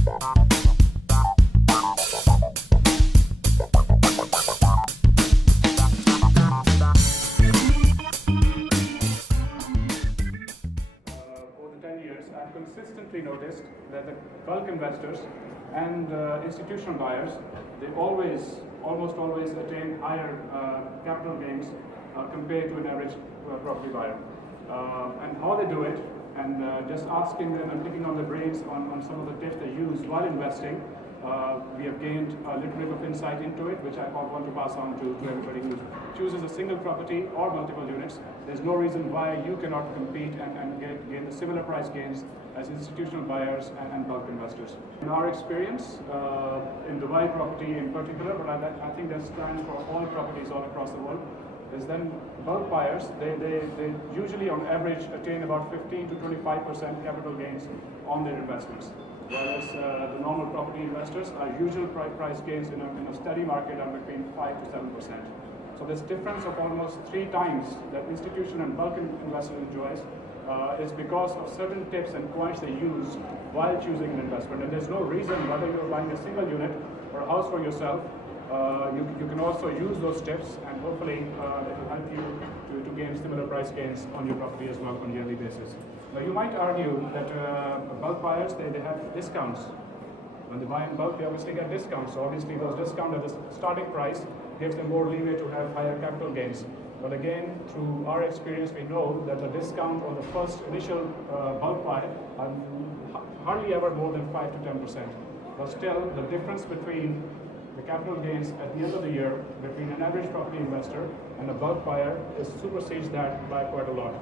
I've consistently noticed that the bulk investors and institutional buyers, they almost always attain higher capital gains compared to an average property buyer. And how they do it, and just asking them and picking on their brains on some of the tips they use while investing, we have gained a little bit of insight into it, which I want to pass on to everybody who chooses a single property or multiple units. There's no reason why you cannot compete and gain the similar price gains as institutional buyers and bulk investors. In our experience, in Dubai property in particular, but I think that stands for all properties all across the world, is then bulk buyers, they usually on average attain about 15 to 25% capital gains on their investments. Whereas the normal property investors, our usual price gains in a steady market are between 5 to 7%. So this difference of almost 3 times that institutional and bulk investor enjoys is because of certain tips and points they use while choosing an investment. And there's no reason, whether you're buying a single unit or a house for yourself, you can also use those tips, and hopefully it will help you to gain similar price gains on your property as well on a yearly basis. Now you might argue that bulk buyers, they have discounts. When they buy in bulk, they obviously get discounts. So obviously those discounts at the starting price gives them more leeway to have higher capital gains. But again, through our experience, we know that the discount on the first initial bulk buy are hardly ever more than 5 to 10%. But still, the difference between the capital gains at the end of the year between an average property investor and a bulk buyer supersedes that by quite a lot.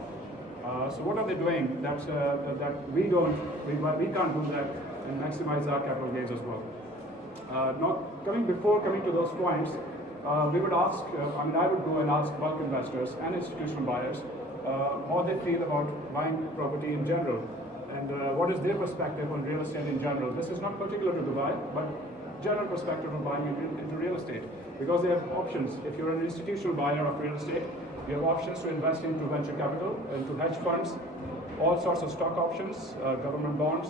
So what are they doing that we can't do that and maximize our capital gains as well? Before coming to those points, we would ask, I would go and ask bulk investors and institutional buyers how they feel about buying property in general, and what is their perspective on real estate in general. This is not particular to Dubai, but general perspective of buying into real estate, because they have options. If you're an institutional buyer of real estate, you have options to invest into venture capital, into hedge funds, all sorts of stock options, government bonds.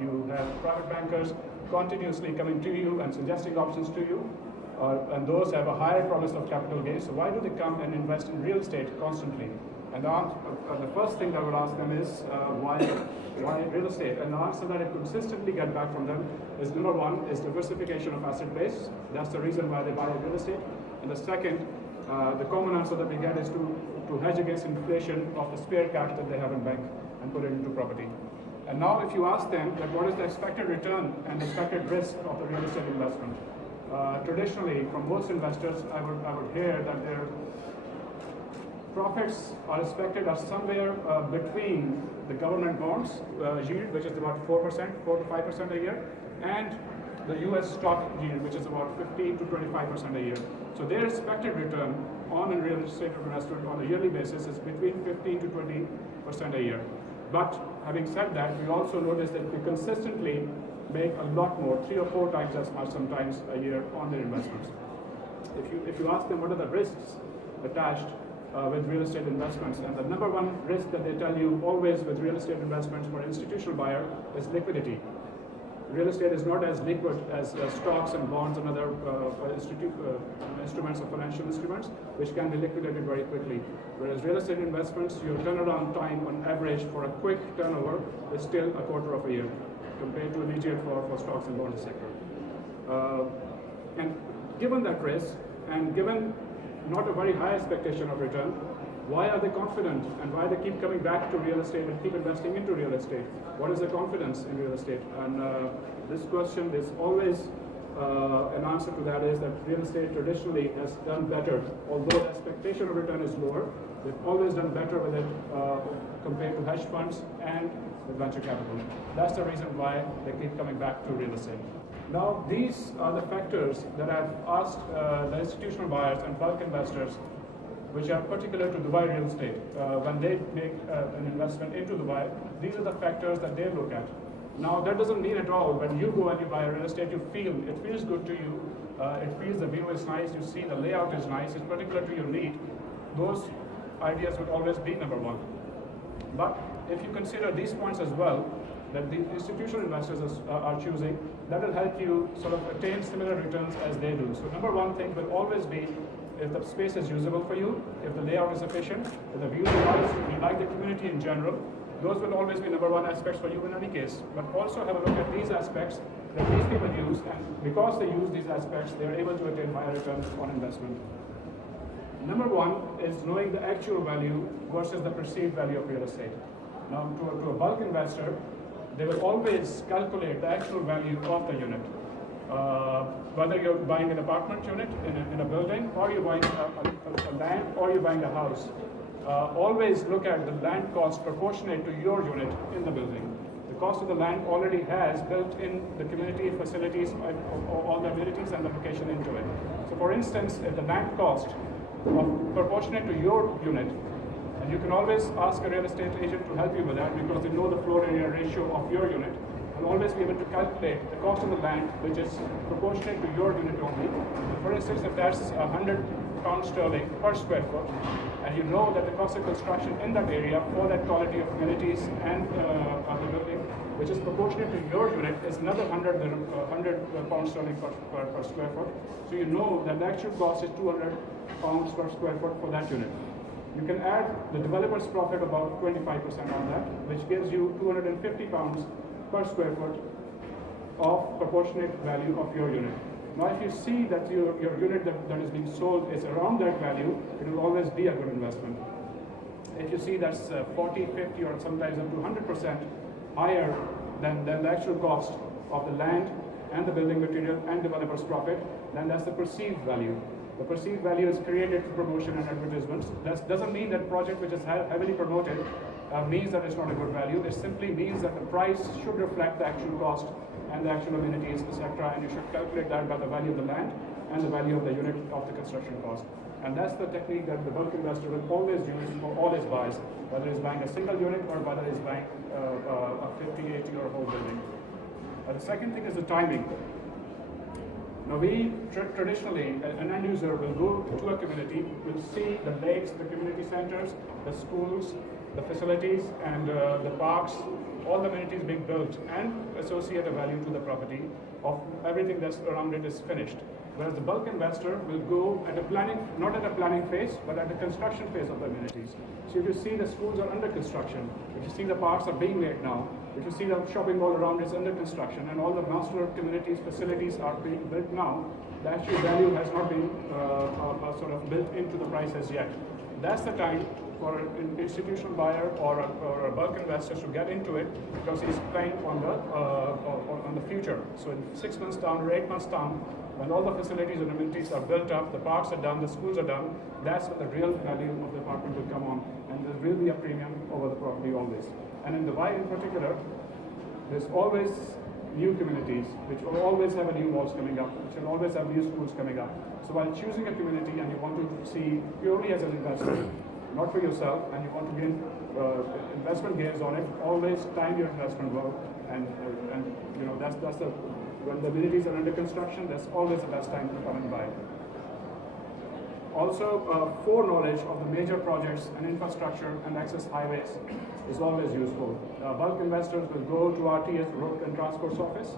You have private bankers continuously coming to you and suggesting options to you, and those have a higher promise of capital gains. So why do they come and invest in real estate constantly? And the first thing I would ask them is why real estate? And the answer that I consistently get back from them is, number one, is diversification of asset base. That's the reason why they buy real estate. And the second, the common answer that we get is to hedge against inflation of the spare cash that they have in bank and put it into property. And now if you ask them that what is the expected return and expected risk of the real estate investment, traditionally from most investors I would hear that their profits are expected are somewhere between the government bonds yield, which is about 4 to 5% a year, and the US stock yield, which is about 15 to 25% a year. So their expected return on a real estate investment on a yearly basis is between 15 to 20% a year. But having said that, we also notice that we consistently make a lot more, 3 or 4 times as much sometimes a year on their investments. If you ask them what are the risks attached with real estate investments, and the number one risk that they tell you always with real estate investments for an institutional buyer is liquidity. Real estate is not as liquid as stocks and bonds and other instruments or financial instruments, which can be liquidated very quickly. Whereas real estate investments, your turnaround time on average for a quick turnover is still a quarter of a year compared to immediate for stocks and bonds sector. And given that risk, and given not a very high expectation of return, why are they confident and why they keep coming back to real estate and keep investing into real estate? What is the confidence in real estate? And this question is always an answer to that is that real estate traditionally has done better. Although the expectation of return is lower, they've always done better with it compared to hedge funds and with venture capital. That's the reason why they keep coming back to real estate. Now, these are the factors that I've asked the institutional buyers and bulk investors, which are particular to Dubai real estate. When they make an investment into Dubai, these are the factors that they look at. Now, that doesn't mean at all when you go and you buy real estate, it feels good to you, it feels the view is nice, you see the layout is nice, it's particular to your need. Those ideas would always be number one. But if you consider these points as well, that the institutional investors are choosing that will help you sort of attain similar returns as they do. So number one thing will always be if the space is usable for you, if the layout is efficient, if the views are nice, if you like the community in general, those will always be number one aspects for you in any case. But also have a look at these aspects that these people use, and because they use these aspects, they are able to attain higher returns on investment. Number one is knowing the actual value versus the perceived value of real estate. Now, to a bulk investor, they will always calculate the actual value of the unit. Whether you're buying an apartment unit in a building, or you're buying a land, or you're buying a house, always look at the land cost proportionate to your unit in the building. The cost of the land already has built in the community facilities, all the amenities and the location into it. So for instance, if the land cost proportionate to your unit, and you can always ask a real estate agent to help you with that because they know the floor area ratio of your unit, will always be able to calculate the cost of the land which is proportionate to your unit only. For instance, if that's £100 per square foot, and you know that the cost of construction in that area for that quality of amenities and the building, which is proportionate to your unit, is another £100 per square foot. So you know that the actual cost is £200 per square foot for that unit. You can add the developer's profit about 25% on that, which gives you £250 per square foot of proportionate value of your unit. Now, if you see that your unit that is being sold is around that value, it will always be a good investment. If you see that's 40, 50, or sometimes up to 100% higher than the actual cost of the land and the building material and developer's profit, then that's the perceived value. The perceived value is created through promotion and advertisements. That doesn't mean that project which is heavily promoted means that it's not a good value. It simply means that the price should reflect the actual cost and the actual amenities, etc. And you should calculate that by the value of the land and the value of the unit of the construction cost. And that's the technique that the bulk investor will always use for all his buys, whether he's buying a single unit or whether he's buying a 50, 80, or a whole building. The second thing is the timing. Now we traditionally, an end user will go to a community, will see the lakes, the community centers, the schools, the facilities, and the parks, all the amenities being built, and associate a value to the property of everything that's around it is finished. Whereas the bulk investor will go at a planning, not at a planning phase, but at the construction phase of the amenities. So if you see the schools are under construction, if you see the parks are being made now, if you see the shopping mall around is under construction, and all the master communities facilities are being built now, the actual value has not been sort of built into the price as yet. That's the time for an institutional buyer or a bulk investor to get into it, because he's playing on the future. So in 6 months down or 8 months down, when all the facilities and amenities are built up, the parks are done, the schools are done, that's when the real value of the apartment will come on, and there will be a premium over the property always. And in Dubai in particular, there's always new communities, which will always have a new malls coming up, which will always have new schools coming up. So while choosing a community and you want to see purely as an investor, not for yourself, and you want to gain investment gains on it, always time your investment well, and you know that's the when the amenities are under construction, that's always the best time to come and buy. Also, foreknowledge of the major projects and infrastructure and access highways is always useful. Bulk investors will go to RTS, Road and Transport Office,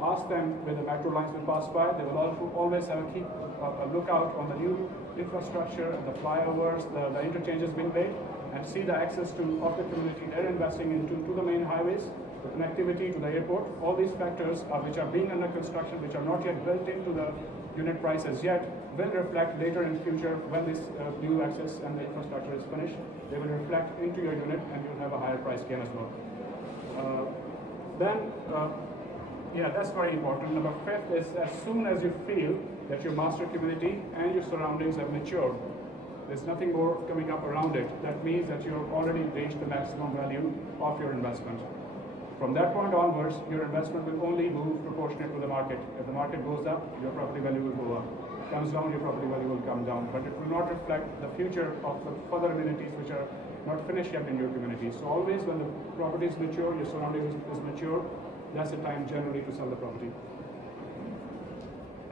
ask them where the metro lines will pass by. They will also always have a lookout on the new infrastructure and the flyovers, the interchanges being made, and see the access of the community they're investing into to the main highways, the connectivity to the airport. All these factors which are being under construction, which are not yet built into the unit price as yet, will reflect later in future when this new access and the infrastructure is finished. They will reflect into your unit, and you'll have a higher price gain as well. Yeah, that's very important. Number 5 is, as soon as you feel that your master community and your surroundings have matured, there's nothing more coming up around it. That means that you've already reached the maximum value of your investment. From that point onwards, your investment will only move proportionate to the market. If the market goes up, your property value will go up. Comes down, your property value will come down. But it will not reflect the future of the further amenities which are not finished yet in your community. So always when the property is mature, your surroundings is mature, that's the time generally to sell the property.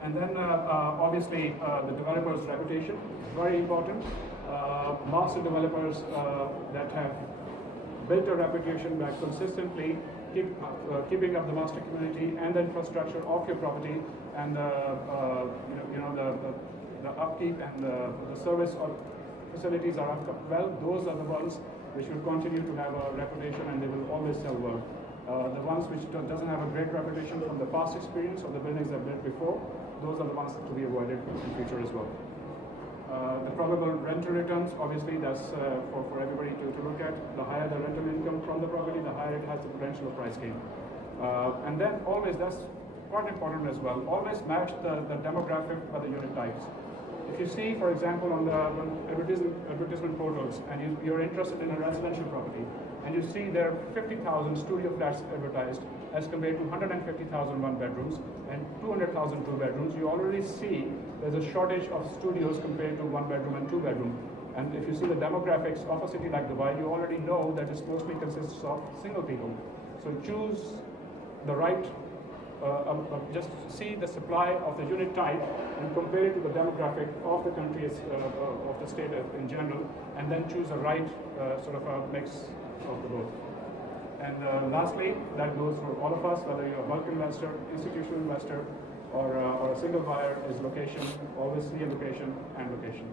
And then obviously the developer's reputation is very important. Master developers that have built a reputation by consistently keeping up the master community and the infrastructure of your property, and the upkeep and the service of facilities are up well, those are the ones which will continue to have a reputation and they will always sell well. The ones which doesn't have a great reputation from the past experience of the buildings they've built before, those are the ones to be avoided in future as well. The probable rental returns, obviously that's for everybody to look at. The higher the rental income from the property, the higher it has the potential of price gain. And then always, that's quite important as well, always match the demographic by the unit types. If you see, for example, on the advertisement portals, and you're interested in a residential property, and you see there are 50,000 studio flats advertised as compared to 150,000 one bedrooms and 200,000 two bedrooms, you already see there's a shortage of studios compared to one bedroom and two bedroom. And if you see the demographics of a city like Dubai, you already know that it mostly consists of single people. So choose the right, just see the supply of the unit type and compare it to the demographic of the country, of the state in general, and then choose the right sort of a mix of the both. And lastly, that goes for all of us, whether you're a bulk investor, institutional investor, or a single buyer, is location. Always see a location and location.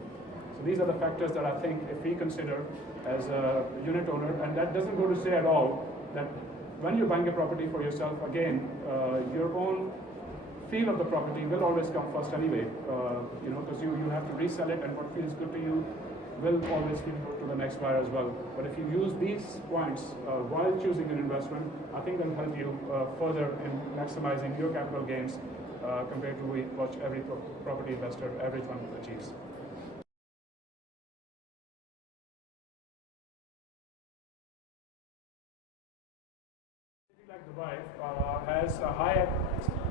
So these are the factors that I think if we consider as a unit owner, and that doesn't go to say at all that when you're buying a property for yourself, again, your own feel of the property will always come first anyway, because you have to resell it, and what feels good to you will always feel good to the next buyer as well. But if you use these points while choosing an investment, I think they'll help you further in maximizing your capital gains compared to what every property investor, average one, achieves. Like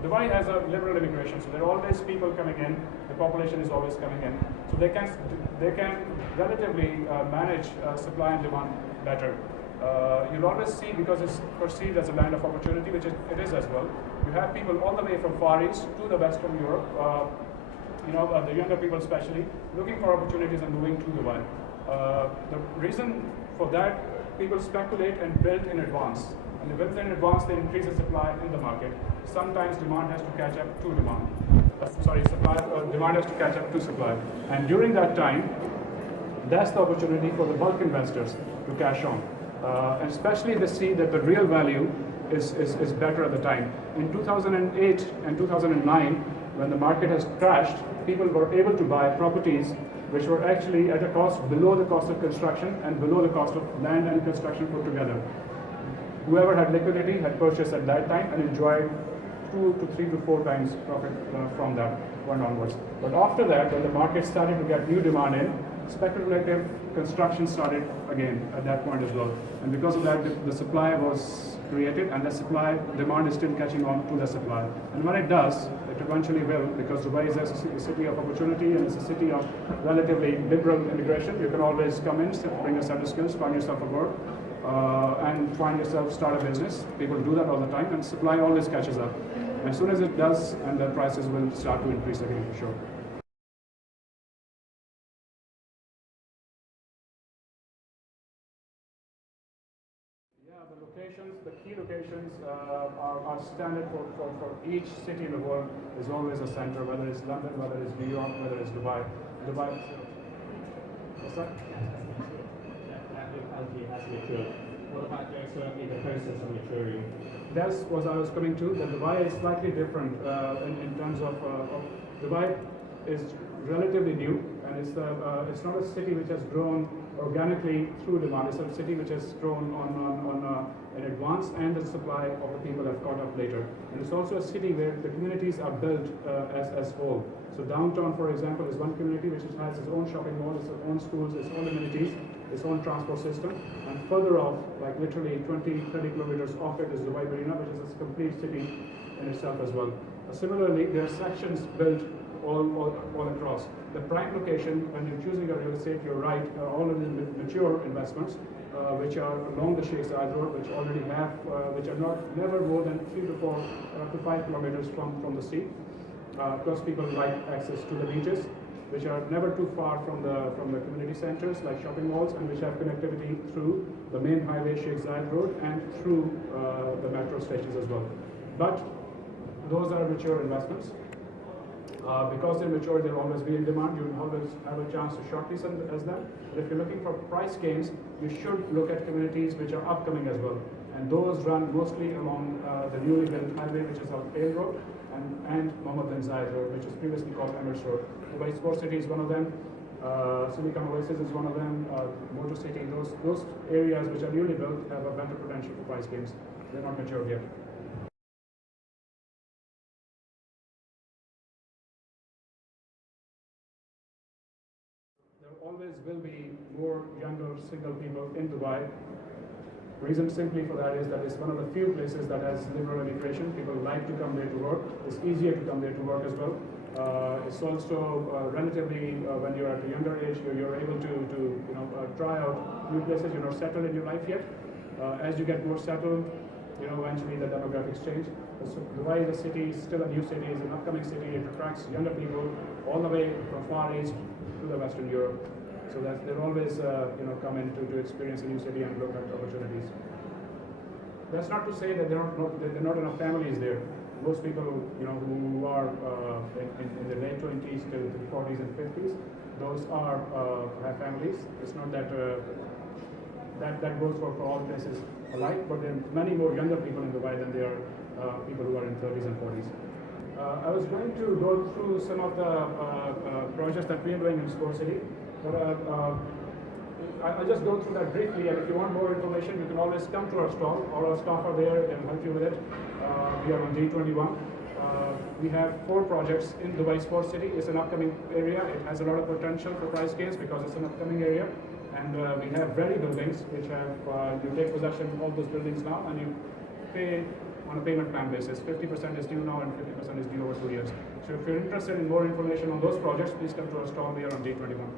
Dubai has a liberal immigration, so there are always people coming in. The population is always coming in, so they can relatively manage supply and demand better. You'll always see, because it's perceived as a land of opportunity, which it is as well. You have people all the way from Far East to the Western Europe, the younger people especially, looking for opportunities and moving to Dubai. The reason for that, people speculate and build in advance. And if in advance, they increase the supply in the market. Sometimes demand has to catch up to demand. Demand has to catch up to supply. And during that time, that's the opportunity for the bulk investors to cash on. And especially they see that the real value is better at the time. In 2008 and 2009, when the market has crashed, people were able to buy properties which were actually at a cost below the cost of construction and below the cost of land and construction put together. Whoever had liquidity had purchased at that time and enjoyed 2 to 3 to 4 times profit from that one onwards. But after that, when the market started to get new demand in, speculative construction started again at that point as well. And because of that, the supply was created, and the supply demand is still catching on to the supply. And when it does, it eventually will, because Dubai is a city of opportunity and it's a city of relatively liberal immigration. You can always come in, bring a set of skills, find yourself a work, and find yourself, start a business. People do that all the time, and supply always catches up. And as soon as it does, and the prices will start to increase again for sure. Yeah, the key locations are standard for each city in the world. Is always a center, whether it's London, whether it's New York, whether it's Dubai. What's that? Has matured. What about those who are in the process of maturing? That's what I was coming to. That Dubai is slightly different in terms of Dubai is relatively new, and it's not a city which has grown organically through demand. It's a city which has grown on in advance, and the supply of the people have caught up later. And it's also a city where the communities are built as whole. So downtown, for example, is one community which has its own shopping mall, its own schools, its own amenities, its own transport system. And further off, like literally 20-30 kilometers off it, is Dubai Marina, which is a complete city in itself as well. Similarly, there are sections built all across. The prime location, when you're choosing a real estate, you're right, all of the mature investments, which are along the Sheikh Zayed Road, which already have, which are never more than 3 to 4 to 5 kilometers from the sea. Plus, people like access to the beaches. which are never too far from the community centers like shopping malls, and which have connectivity through the main highway, Sheikh Zayed Road, and through the metro stations as well. But those are mature investments. Because they're mature, they'll always be in demand. You will always have a chance to shortlist as them. But if you're looking for price gains, you should look at communities which are upcoming as well. And those run mostly along the newly built highway, which is Al-Qail Road, and Mohammed bin Zayed Road, which was previously called Emirates Road. Dubai Sports City is one of them. Silicon Oasis is one of them. Motor City, those areas which are newly built have a better potential for price gains. They're not mature yet. There always will be more younger single people in Dubai. Reason simply for that is that it's one of the few places that has liberal immigration. People like to come there to work. It's easier to come there to work as well. It's also relatively, when you're at a younger age, you're able to try out new places. You're not settled in your life yet. As you get more settled, eventually the demographics change. So Dubai is a city, still a new city, it's an upcoming city. It attracts younger people all the way from Far East to the Western Europe. So that they're always come in to experience a new city and look at opportunities. That's not to say that there are not enough families there. Most people who are in their late 20s to 40s and 50s, those are have families. It's not that that goes for all places alike, but there are many more younger people in Dubai than there are people who are in 30s and 40s. I was going to go through some of the projects that we are doing in Sport City. But I'll just go through that briefly, and if you want more information, you can always come to our stall. All our staff are there and help you with it. We are on D21. We have 4 projects in Dubai Sports City. It's an upcoming area. It has a lot of potential for price gains because it's an upcoming area. And we have ready buildings, which have, you take possession of all those buildings now, and you pay on a payment plan basis. 50% is due now and 50% is due over 2 years. So if you're interested in more information on those projects, please come to our stall. We are on D21.